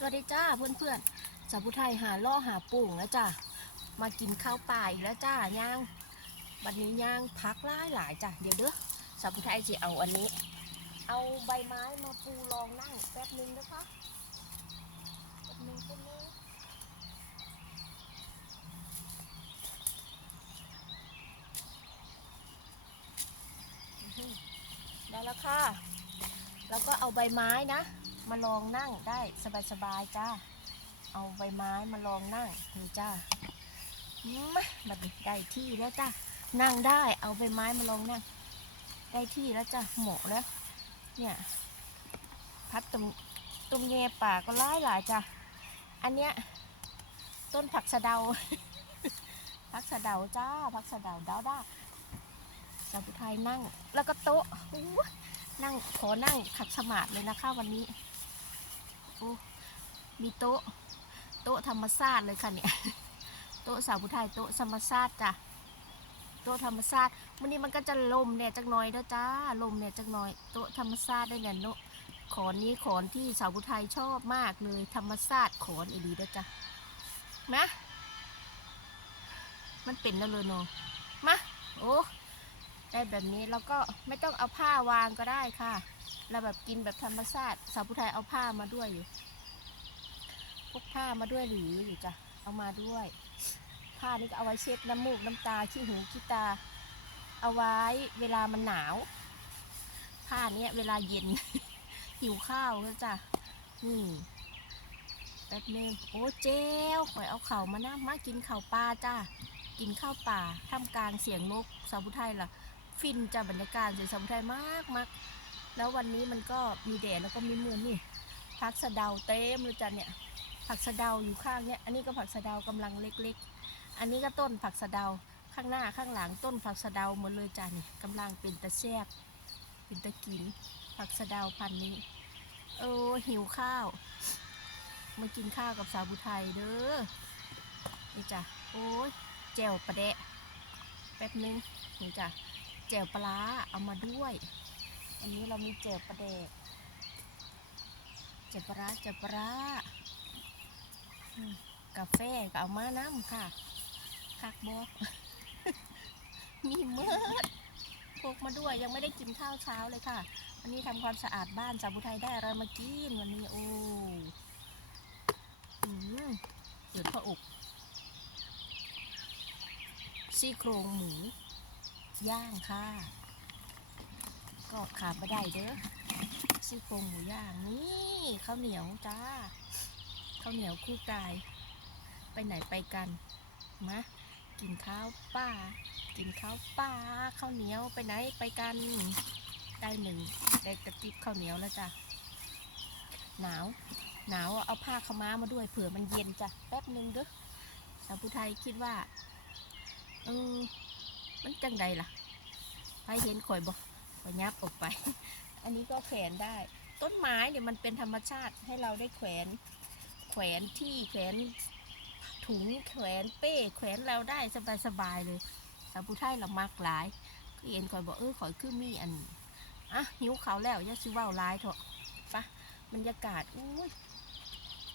สวัสดีจ้าเพื่อนเพื่อนๆสาวผู้ไทยหาล่อหาปุ่งแล้วจ้ามากินข้าวป่าอีกแล้วจ้าย่างวันนี้ย่างพักหลายหลายจ้ะเดี๋ยวเด้อสาวผู้ไทยจะเอาอันนี้ เอาใบไม้มาปูรองนั่งแป๊บนึงนะคะแป๊บนึงแป๊บนึงได้แล้วค่ะ แล้วก็เอาใบไม้นะ มาลองนั่งได้สบายๆจ้า เอาใบไม้มาลองนั่งนี่จ้ามาบัดได้ที่แล้วจ้านั่งได้เอาใบไม้มาลองนั่ง ได้ที่แล้วจ้าเหมาะแล้ว เนี่ย พัดตรงตรงแง่ป่าก็หลายหลายจ้าอันเนี้ยต้นผักสะเดา ผักสะเดาจ้าผักสะเดาดาวด้าสาวผู้ไทยนั่ง แล้วก็โต๊ะนั่งขอนั่งขัดสมาธิเลยนะคะวันนี้ โอ้มีโต๊ะ โต๊ะธรรมชาติเลยค่ะเนี่ย โต๊ะสาวผู้ไทยโต๊ะธรรมชาติจ้ะ โต๊ะธรรมชาติวันนี้มันก็จะลมเนี่ยจักหน่อยเด้อจ้า ลมเนี่ยจักหน่อย โต๊ะธรรมชาติได้เนี่ยโนขอนนี้ขอนที่สาวผู้ไทยชอบมากเลยธรรมชาติขอนอีหลีเด้อจ้ะนะมันเป็นแล้วเลยเนาะมา โอ้ ได้แบบนี้แล้วก็ไม่ต้องเอาผ้าวางก็ได้ค่ะ เราแบบกินแบบธรรมชาติสาวผู้ไทยเอาผ้ามาด้วยอยู่พกผ้ามาด้วยหรืออยู่จ้ะเอามาด้วย ผ้านี่ก็เอาไว้เช็ดน้ำมูกน้ำตาขี้หูขี้ตา เอาไว้เวลามันหนาว ผ้าเนี้ยเวลาเย็น หิวข้าวก็จ้ะนี่แป๊บนึงโอ้เจ้วข่อยเอาเข่ามานะมากินข่าวปลาจ้ากินข้าวป่าท่ามกลางเสียงนกสาวผู้ไทยล่ะ ฟินจ้ะบรรยากาศสวยสาวผู้ไทยมากมาก แล้ววันนี้มันก็มีแดดแล้วก็มีมือนี่ผักสะเดาเต็มเลยจ้ะเนี่ย ผักสะเดาอยู่ข้างเนี่ยอันนี้ก็ผักสะเดากำลังเล็กๆ อันนี้ก็ต้นผักสะเดาข้างหน้าข้างหลังต้นผักสะเดาหมดเลยจ้ะนี่กำลังเป็นตะแซบเป็นตะกิน ผักสะเดาพันนี้โอ้หิวข้าวมากินข้าวกับสาวบุไทยเด้อนี่จ้ะโอ้ยแจ่วปลาแดะแป๊บนึงนี่จ้ะแจ่วปลาเอามาด้วย อันนี้เรามีเจลประเดกเจลปลาร้าเจลปลาร้าอืมกาแฟก็เอามาน้ำค่ะคักบอกมีเมื่อพกมาด้วยยังไม่ได้กินข้าวเช้าเลยค่ะอันนี้ทำความสะอาดบ้านสาวบุไทยได้อะไรมากินวันนี้โอ้อืมเปิดพระอกซี่โครงหมูย่างค่ะ ก็ขาดไม่ได้เด้อซี่โครงหมูย่างนี่ข้าวเหนียวจ้าข้าวเหนียวคู่กาย ไปไหนไปกันมากินข้าวป่ากินข้าวป่าข้าวเหนียวไปไหนไปกัน ได้หนึ่งได้กระติบข้าวเหนียวแล้วจ้ะหนาว หนาวเอาผ้าขาม้ามาด้วยเผื่อมันเย็นจ้ะแป๊บหนึ่งเด้อสาวผู้ไทยคิดว่าเออมันจังใดล่ะไปเห็นข่อยบอก ก็ยับออกไป อันนี้ก็แขวนได้ ต้นไม้เนี่ยมันเป็นธรรมชาติให้เราได้แขวน แขวนที่แขวนถุงแขวนเป้ แขวนเราได้สบายๆเลยสาวผู้ไทยเรามากหลายก็เห็นคอยบอกเออขอยคือมีอันอะหิวเขาแล้วย่าซื้อว่าวร้ายเถอะปะบรรยากาศอุ้ย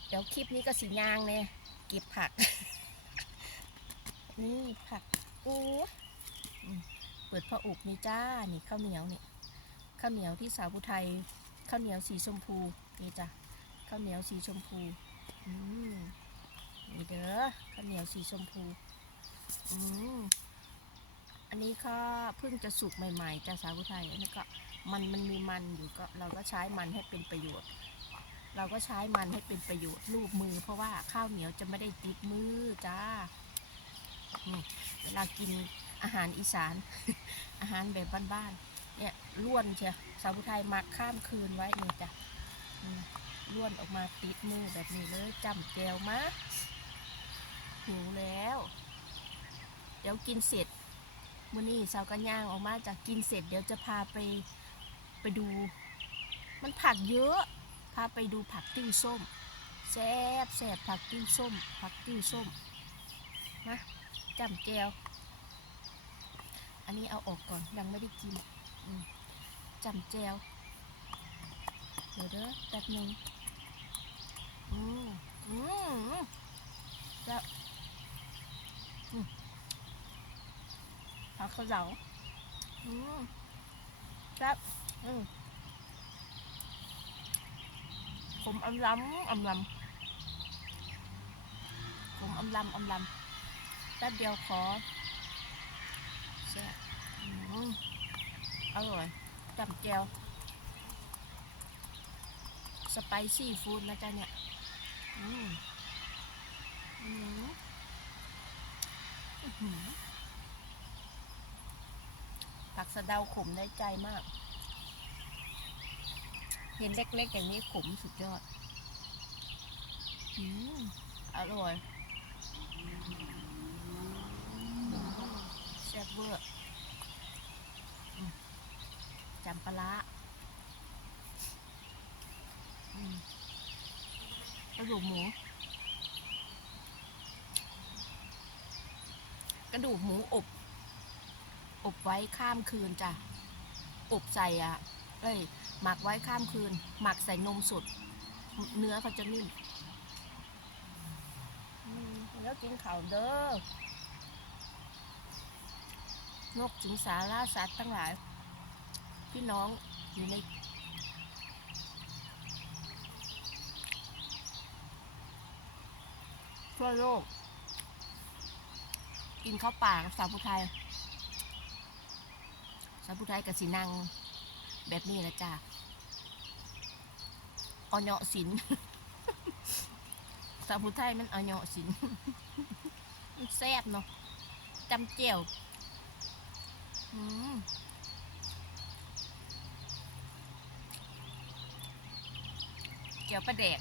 เดี๋ยวคลิปนี้ก็สียางเนี่ยเก็บผัก นี่ผักอู้ เปิดพระอกนี่จ้า นี่ข้าวเหนียวนี่ข้าวเหนียวที่สาวผู้ไทยข้าวเหนียวสีชมพูนี่จ้ะข้าวเหนียวสีชมพูอืมนี่เด้อข้าวเหนียวสีชมพูอืมอันนี้ก็เพิ่งจะสุกใหม่ๆจ้าสาวผู้ไทยอันนี้ก็มันมันมีมันอยู่ก็เราก็ใช้มันให้เป็นประโยชน์ เราก็ใช้มันให้เป็นประโยชน์รูปมือ เพราะว่าข้าวเหนียวจะไม่ได้ติดมือจ้าเวลากิน อาหารอีสาน อาหารแบบบ้านๆเนี่ยล้วนเชียวสาวผู้ไทยมักข้ามคืนไว้นี่จ้ะล้วนออกมาติดมือแบบนี้เลยจำแจวมาหิวแล้ว เดี๋ยวกินเสร็จมื้อนี้สาวกันย่างออกมาจากกินเสร็จ เดี๋ยวจะพาไปไปดู มันผักเยอะ พาไปดูผักติ้วส้มแซ่บแซ่บผักติ้วส้ม ผักติ้วส้มนะจำแจว อันนี้เอาออกก่อนยังไม่ได้กินจำแจวเดี๋ยวเด้อแป๊บหนึงอืมอืมจะอืมผักข้าวเหลาอืมจะอืมผมอำลำอำลำผมอำลำอำลำแป๊บเดียวขอ อร่อยจำแจวสไปซี่ฟู้ดนะจ๊ะเนี่ย อืมอืมผักสะเดาขมได้ใจมาก เห็นเล็กๆอย่างนี้ขมสุดยอด อืมอร่อยอืมแซ่บเวอร์อืมจำปลาร้าอืมกระดูกหมู กระดูกหมูอบ อบไว้ข้ามคืนจ้ะ อบใส่อะเอ้ย หมักไว้ข้ามคืน หมักใส่นมสด เนื้อเขาจะนิ่มอืมแล้วกินข่าวเด้อ นกจิงสาราสัตว์ทั้งหลาย พี่น้องอยู่ในทั่วโลก กินข้าวป่ากับสาวผู้ไทย สาวผู้ไทยกับสีนังแบบนี้นะจ้าอเหยาะสินสาวผู้ไทยมันอเหยาะสินมันแซ่บเนาะจำเจียวอืม จียวปลาแดก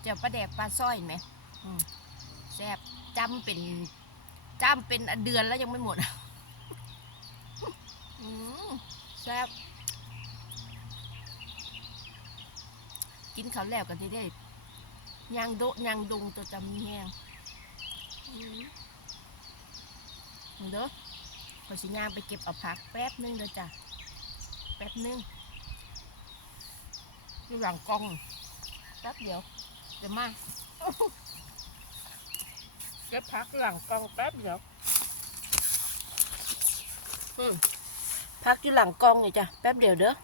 เจียวปลาแดกปลาสร้อยไหมแซ่บจ้ำเป็นจ้ำเป็นเดือนแล้วยังไม่หมดอืมแซ่บกินเขาแล้วกันที่ได้ยางโดยางดงตัวจำแห้งเด้อพอสิยางไปเก็บเอาผักแป๊บนึงเด้อจ้ะแป๊บนึง อยู่หลังกล้องแป๊บเดียวเดี๋ยวมาเก็บผักหลังกล้องแป๊บเดียวพักอยู่หลังกล้องนี่จ้ะแป๊บเดียวเด้อ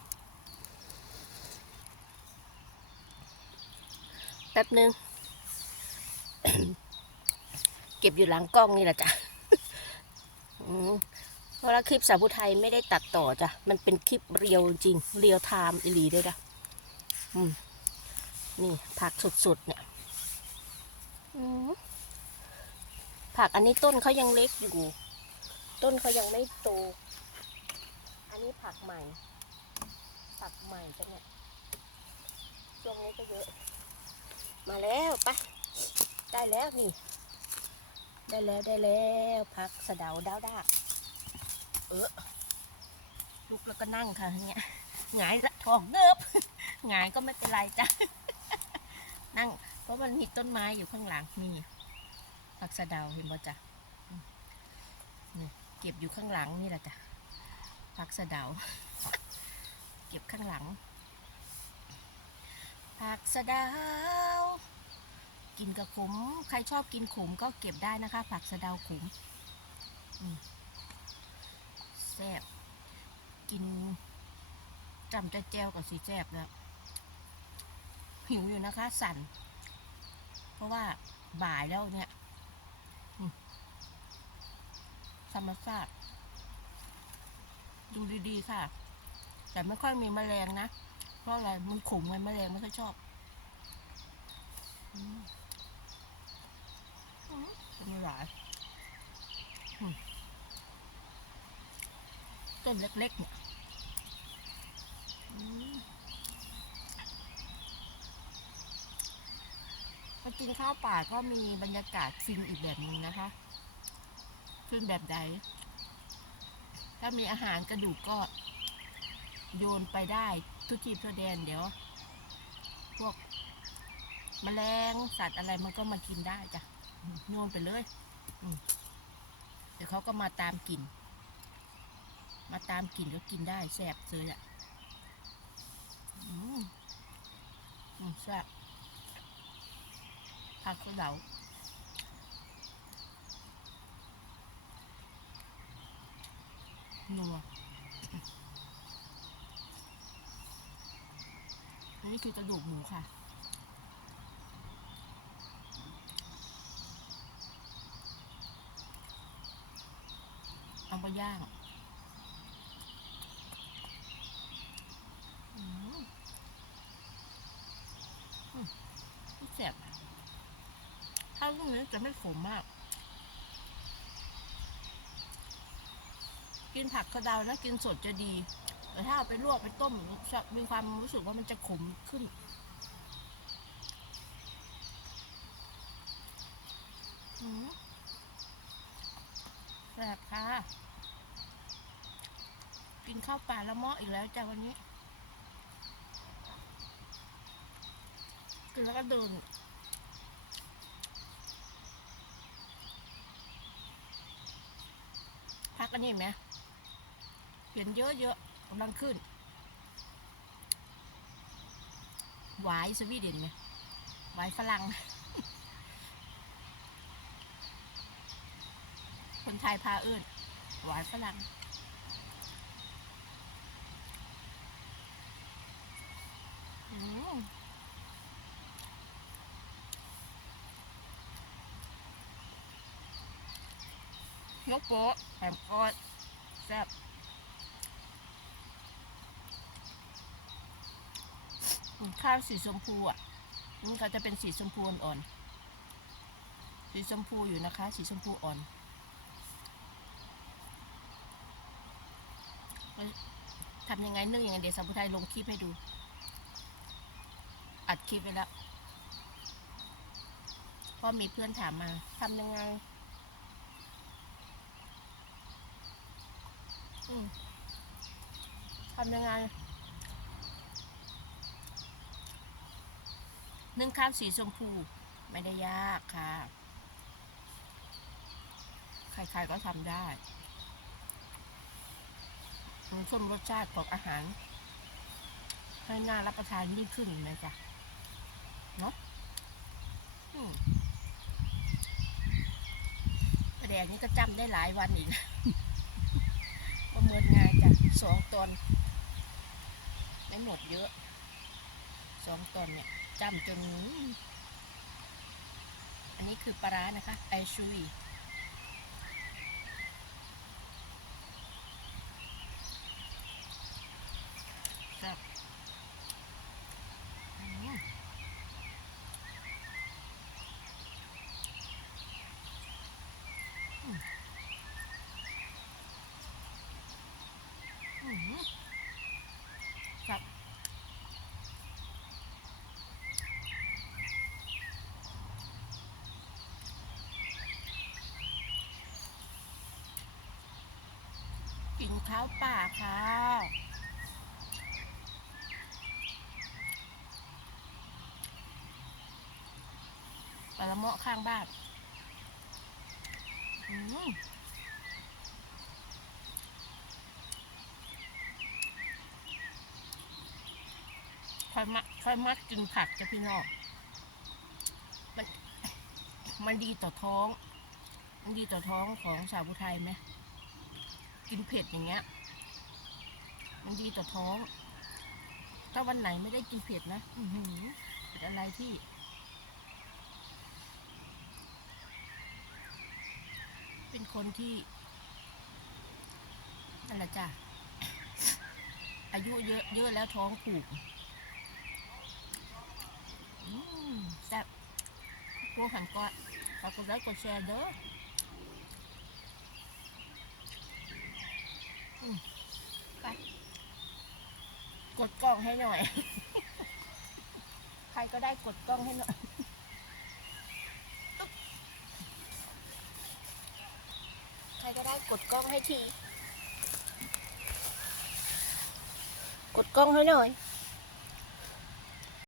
แป๊บนึง เก็บอยู่หลังกล้องนี่แหละจ้ะเพราะว่าคลิปสาวผู้ไทยไม่ได้ตัดต่อจ้ะ มันเป็นคลิปเรียวจริง เรียวไทม์อีหลีด้วยจ้ะ นี่ผักสดๆเนี่ยอืมผักอันนี้ต้นเขายังเล็กอยู่ ต้นเขายังไม่โต อันนี้ผักใหม่ ผักใหม่จ้ะเนี่ยช่วงนี้ก็เยอะ มาแล้วไปะได้แล้วนี่ ได้แล้วได้แล้วพักสะเดาดาวดากเออลุกแล้วก็นั่งค่ะเนี่ยหงายละท้องเนิบ หงายก็ไม่เป็นไรจ้ะ นั่ง เพราะมันมีต้นไม้อยู่ข้างหลังนี่ผักสะเดาเห็นบ่จ้ะนี่เก็บอยู่ข้างหลังนี่แหละจ้ะผักสะเดา เก็บข้างหลังผักสะเดา กินกับขม ใครชอบกินขมก็เก็บได้นะคะ ผักสะเดาขมอืมแซ่บกินจำจะแจวกับสีแซ่บแล้ว หิวอยู่นะคะ สั่น เพราะว่าบ่ายแล้วเนี่ยธรรมชาติดูดีๆค่ะ แต่ไม่ค่อยมีแมลงนะ เพราะอะไรมันขุมไงแมลงไม่ค่อยชอบอืมอืมเป็นหลายต้นเล็กๆเนี่ยอื มากินข้าวป่าก็มีบรรยากาศฟินอีกแบบหนึ่งนะคะฟินแบบใด ถ้ามีอาหารกระดูกก็โยนไปได้ทุกทีทั่วแดนเดี๋ยว พวกแมลงสัตว์อะไรมันก็มากินได้จ้ะโยนไปเลยเดี๋ยวเขาก็มาตามกลิ่น มาตามกลิ่นก็กินได้แซ่บเลยอะ อืมแซ่บ ผักกระเดานัวนนี้คือกระดูกหมูค่ะเอาไปย่างอืมอืมแซ่บถ้าลูกนี้จะไมมาก กินผักกระเดาวแล้วกินสดจะดี แต่ถ้าเอาไปลวกไปต้มมีความรู้สึกว่ามันจะขมขึ้นแซ่บค่ะ กินข้าวป่าละเมาะอีกแล้วจ้าวันนี้กินแล้วก็เดิน พัก อันนี้ไหมเห็นเยอะๆกำลังขึ้น หวายสวีเดนไหมหวายฝรั่ง คนไทยพาเอิ้นหวายฝรั่ง อืม ยกโป๊ะแถมกอดแซ่บข้าวสีชมพูอะนี่ก็จะเป็นสีชมพูอ่อนสีชมพูอยู่นะคะ สีชมพูอ่อนทำยังไงนึ่งยังไงเดี๋ยวสัมพุไทยลงคลิปให้ดู อัดคลิปไว้แล้วพราะมีเพื่อนถามมาทำยังไง อืม ทำยังไงนึ่งข้าวสีชมพูไม่ได้ยากค่ะ ใครๆก็ทำได้มันเพิ่มรสชาติของอาหาร ให้น่ารับประทานยิ่งขึ้นนะจ๊ะเนาะอืมประเดี๋ยวนี้ก็จำได้หลายวันอีก เมินงานจ้ะสองตนไม่หมดเยอะสองตนเนี่ยจำจนอันนี้คือปลาร้านะคะไอชุย ครับอืมอืมอืมครับ กินข้าวป่าค่ะปลาเมาะข้างบ้านอืมค่อยมักค่อยมักกินผักจะพี่น้อง มัน มันดีต่อท้อง มันดีต่อท้องของสาวผู้ไทยไหม กินเผ็ดอย่างเงี้ย มันดีต่อท้อง ถ้าวันไหนไม่ได้กินเผ็ดนะเป็นอะไรที่เป็นคนที่นั่นแหละจ้ะ อายุเยอะเยอะแล้วท้องผูกแซ่บพวกหันก็ฝากกดไลค์กดแชร์เด้อมไป ก ดกล้องให้หน่อย ใครก็ได้กดกล้องให้หน่อยใครก็ได้กดกล้องให้ที กดกล้องให้หน่อย